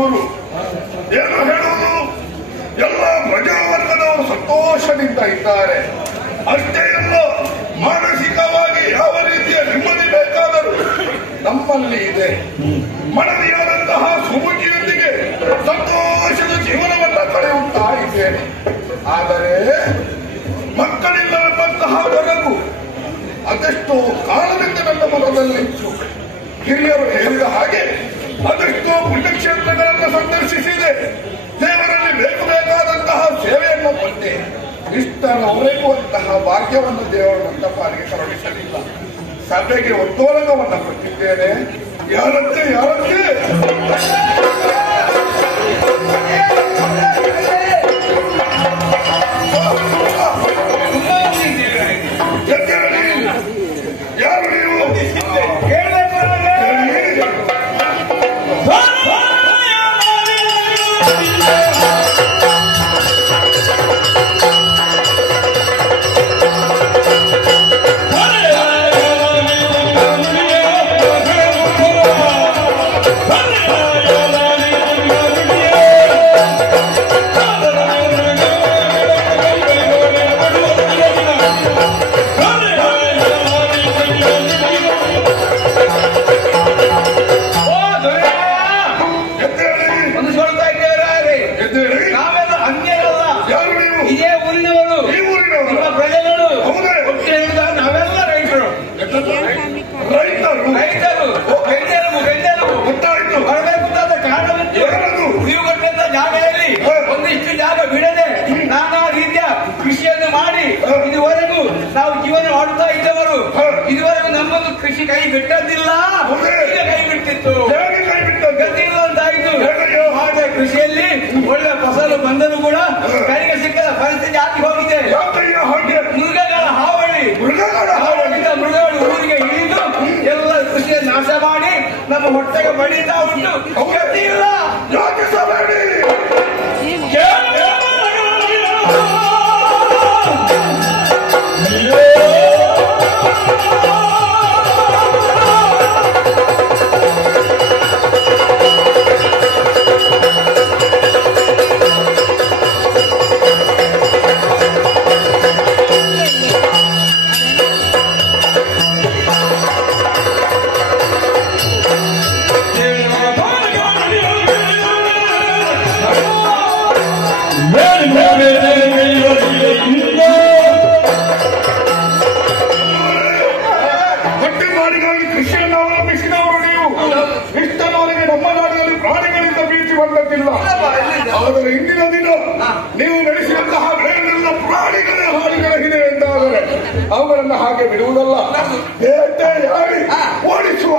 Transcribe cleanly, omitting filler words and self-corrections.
ಊರು. ಏನು ಹೇಳುವುದು, ಎಲ್ಲ ಪ್ರಜಾವರ್ಗದವರು ಸಂತೋಷದಿಂದ ಇದ್ದಾರೆ. ಅಷ್ಟೇ ಅಲ್ಲ, ಮಾನಸಿಕವಾಗಿ ಯಾವ ರೀತಿಯ ನೆಮ್ಮದಿ ಬೇಕಾದರೂ ನಮ್ಮಲ್ಲಿ ಇದೆ. ಮನದಿಯಾದಂತಹ ಸುಮುಖಿಯೊಂದಿಗೆ ಸಂತೋಷದ ಜೀವನವನ್ನು ಕಳೆಯುತ್ತಾ ಇದ್ದೇನೆ. ಆದರೆ ಮಕ್ಕಳಿಲ್ಲವೆಂಬಂತಹ ಹೊರಗು ಅದೆಷ್ಟೋ ಕಾಲದಿಂದ ನನ್ನ ಮನದಲ್ಲಿತ್ತು. ಹಿರಿಯರು ಹೇಳಿದ ಹಾಗೆ ಅದೆಷ್ಟೋ ಪುಣ್ಯಕ್ಷೇತ್ರಗಳನ್ನು ಸಂದರ್ಶಿಸಿದೆ. ದೇವರಲ್ಲಿ ಬೇಕಾದಂತಹ ಸೇವೆಯನ್ನು ಕೊಟ್ಟೆ. ಇಷ್ಟರವರೆಗುವಂತಹ ಭಾಗ್ಯವನ್ನು ದೇವರು ನನ್ನ ಪಾಲಿಗೆ ಕರುಣಿಸಲಿಲ್ಲ. ಸಭೆಗೆ ಒತ್ತೋಲನವನ್ನು ಕೊಟ್ಟಿದ್ದೇನೆ. ಯಾರಂತೆ ಯಾರು ನೀವು? ನಾವು ಜೀವನ ಮಾಡುತ್ತಾ ಇದ್ದವರು. ಇದುವರೆಗೂ ನಮ್ಮನ್ನು ಕೃಷಿ ಕೈ ಬಿಟ್ಟದ್ದಿಲ್ಲ, ಈಗ ಕೈ ಬಿಟ್ಟಿತ್ತು, ಗತಿ ಇರುವಂತಾಯಿತು. ಹಾಗೆ ಕೃಷಿಯಲ್ಲಿ ಒಳ್ಳೆ ಫಸಲು ಬಂದರೂ ಕೂಡ ಕೈಗೆ ಸಿಕ್ಕದ ಪರಿಸ್ಥಿತಿ ಆಗಿ ಹೋಗಿದೆ. ಮೃಗಗಳ ಹಾವಳಿಯಿಂದ ಮೃಗಗಳು ಊರಿಗೆ ಇಳಿದು ಎಲ್ಲ ಕೃಷಿಯನ್ನು ನಾಶ ಮಾಡಿ ನಮ್ಮ ಹೊಟ್ಟೆಗೆ ಬಡಿತಾ ಉಂಟು. ಗತಿ ಇಲ್ಲ. ಆದರೆ ಇಂದಿನ ದಿನ ನೀವು ನಡೆಸಿದಂತಹ ಬೆಳೆಗಳೆಲ್ಲ ಪ್ರಾಣಿಗಳೇ ಹಾಡಿಗಳಗಿದೆ ಎಂದಾದರೆ ಅವುಗಳನ್ನು ಹಾಗೆ ಬಿಡುವುದಲ್ಲ, ಬೇಟೆಯಾಡಿ ಓಡಿಸುವ